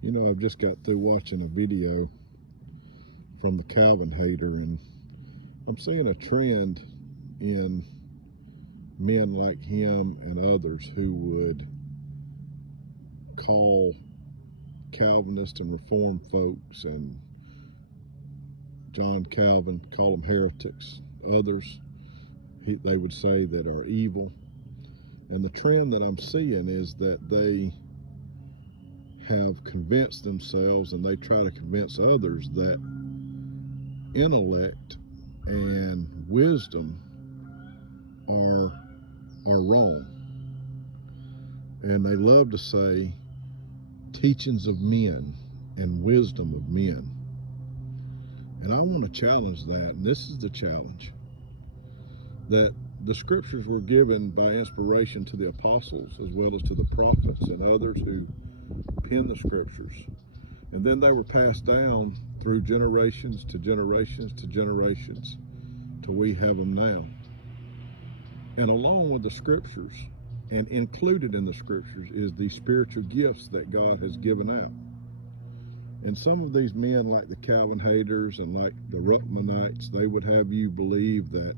You know, I've just got through watching a video from the Calvin hater, and I'm seeing a trend in men like him and others who would call Calvinist and Reformed folks and John Calvin, call them heretics. Others, they would say that are evil. And the trend that I'm seeing is that they have convinced themselves, and they try to convince others, that intellect and wisdom are wrong. And they love to say teachings of men and wisdom of men. And I want to challenge that, and this is the challenge, that the scriptures were given by inspiration to the apostles as well as to the prophets and others who penned the scriptures. And then they were passed down through generations to generations to generations till we have them now. And along with the scriptures, and included in the scriptures, is the spiritual gifts that God has given out. And some of these men, like the Calvin haters and like the Ruckmanites, they would have you believe that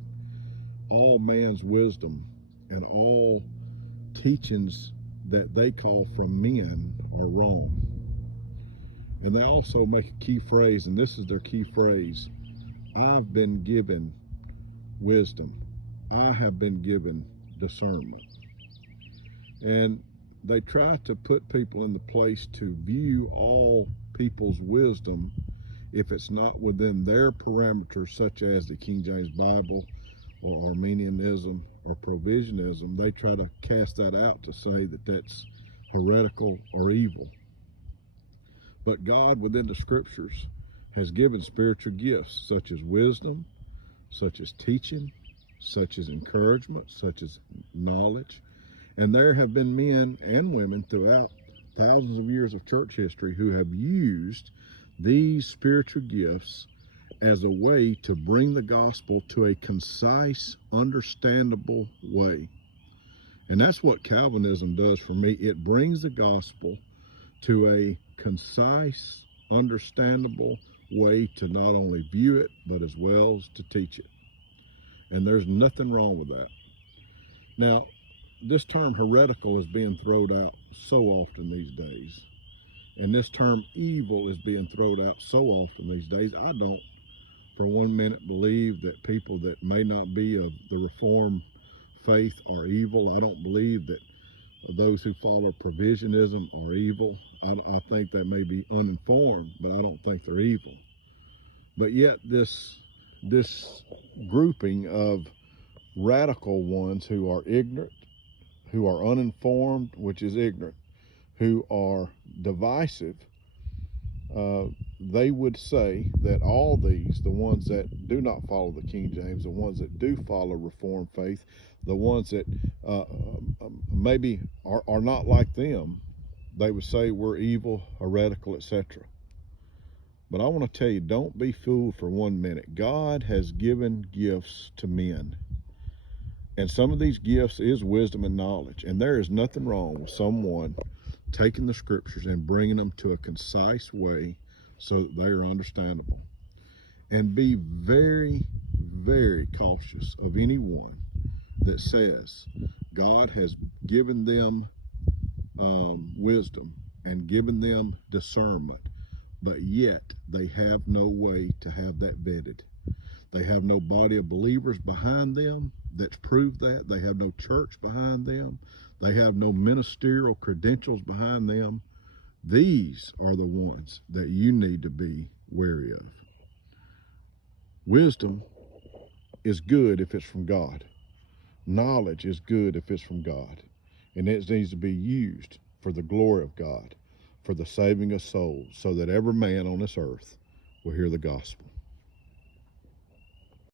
all man's wisdom and all teachings that they call from men are wrong. And they also make a key phrase, and this is their key phrase: I've been given wisdom. I have been given discernment. And they try to put people in the place to view all people's wisdom, if it's not within their parameters, such as the King James Bible or Arminianism or provisionism. They try to cast that out to say that that's heretical or evil. But God, within the scriptures, has given spiritual gifts such as wisdom, such as teaching, such as encouragement, such as knowledge. And there have been men and women throughout thousands of years of church history who have used these spiritual gifts as a way to bring the gospel to a concise, understandable way. And that's what Calvinism does for me. It brings the gospel to a concise, understandable way to not only view it, but as well as to teach it. And there's nothing wrong with that. Now, this term heretical is being thrown out so often these days. And this term evil is being thrown out so often these days. I don't for one minute believe that people that may not be of the Reformed faith are evil. I don't believe that those who follow provisionism are evil. I think they may be uninformed, but I don't think they're evil. But yet this grouping of radical ones who are ignorant, who are uninformed, which is ignorant, who are divisive, they would say that all these, the ones that do not follow the King James, the ones that do follow Reformed faith, the ones that maybe are not like them, they would say we're evil, heretical, etc. But I want to tell you, don't be fooled for 1 minute. God has given gifts to men. And some of these gifts is wisdom and knowledge. And there is nothing wrong with someone taking the scriptures and bringing them to a concise way so that they are understandable. And be very, very cautious of anyone that says God has given them wisdom and given them discernment, but yet they have no way to have that vetted. They have no body of believers behind them that's proved that. They have no church behind them. They have no ministerial credentials behind them. These are the ones that you need to be wary of. Wisdom is good if it's from God. Knowledge is good if it's from God. And it needs to be used for the glory of God, for the saving of souls, so that every man on this earth will hear the gospel.